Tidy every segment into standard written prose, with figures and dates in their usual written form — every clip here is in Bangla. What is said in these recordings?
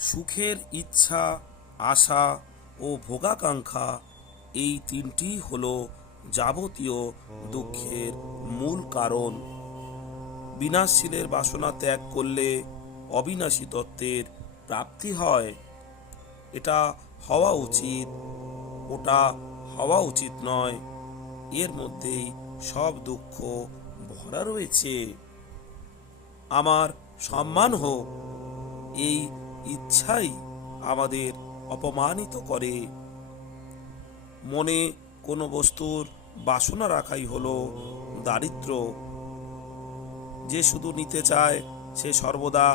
সুখের ইচ্ছা, আশা ও ভোগাকাঙ্ক্ষা এই তিনটি হলো যাবতীয় দুঃখের মূল কারণ। বিনাশশীলের বাসনা ত্যাগ করলে অবিনাশী তত্ত্বের প্রাপ্তি হয়। এটা হওয়া উচিত, ওটা হওয়া উচিত নয়, এর মধ্যেই সব দুঃখ ভরা রয়েছে। আমার সম্মান হোক, এই ইচ্ছাই আমাদের অপমানিত করে। মনে কোনো বস্তুর বাসনা রাখাই হলো দারিদ্র্য। যে শুধু নিতে চায় সে সর্বদা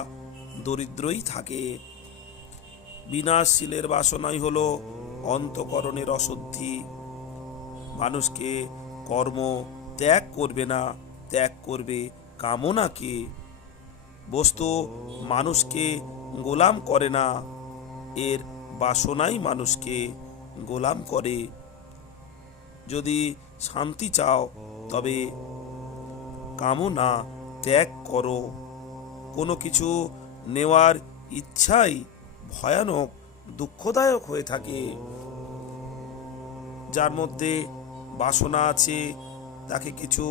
দরিদ্রই থাকে। বিনাশশীলের বাসনাই হলো অন্তঃকরণের অশুদ্ধি। মানুষকে কর্ম ত্যাগ করবে না, ত্যাগ করবে কামনাকে। বস্তু মানুষকে গোলাম করে না, এর বাসনাই মানুষকে গোলাম করে। যদি শান্তি চাও তবে কামনা ত্যাগ করো। কোনো কিছু নেওয়ার ইচ্ছাই ভয়ানক দুঃখদায়ক হয়ে থাকে। যার মধ্যে বাসনা আছে তাকে কিছু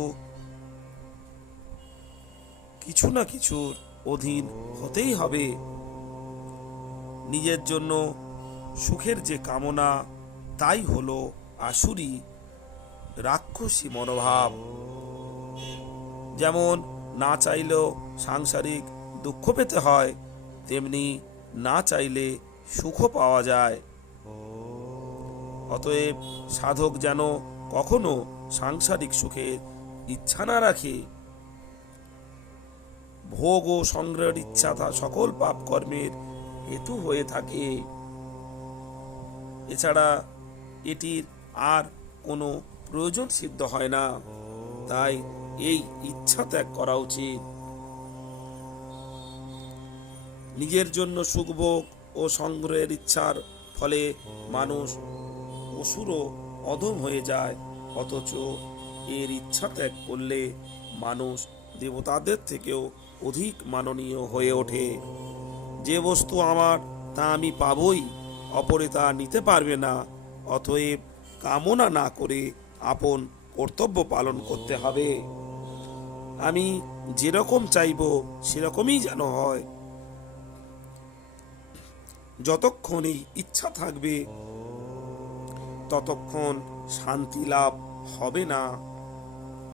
না কিছুর অধীন হতেই হবে। নিজের জন্য সুখের যে কামনা, তাই হলো আসুরি রাক্ষসী মনোভাব। যেমন না চাইলেও সাংসারিক দুঃখ পেতে হয়, তেমনি না চাইলে সুখও পাওয়া যায়। অতএব সাধক যেন কখনো সাংসারিক সুখের ইচ্ছা না রাখে। ভোগ ও সংগ্রহের ইচ্ছা তা সকল পাপ কর্মের হেতু হয়ে থাকে। এছাড়া এটির আর কোনো প্রয়োজন সিদ্ধ হয় না। তাই এই ইচ্ছা ত্যাগ করা উচিত। নিজের জন্য সুখভোগ ও সংগ্রহের ইচ্ছার ফলে মানুষ অসুর ও অধম হয়ে যায়। অথচ এর ইচ্ছা ত্যাগ করলে মানুষ দেবতাদের থেকেও অধিক মাননীয় হয়ে ওঠে। যে বস্তু আমার তা আমি পাবই, অপরে তা নিতে পারবে না। অতএব কামনা না করে আপন কর্তব্য পালন করতে হবে। আমি যেরকম চাইব সেরকমই যেন হয়। যতক্ষণ এই ইচ্ছা থাকবে ততক্ষণ শান্তি লাভ হবে না।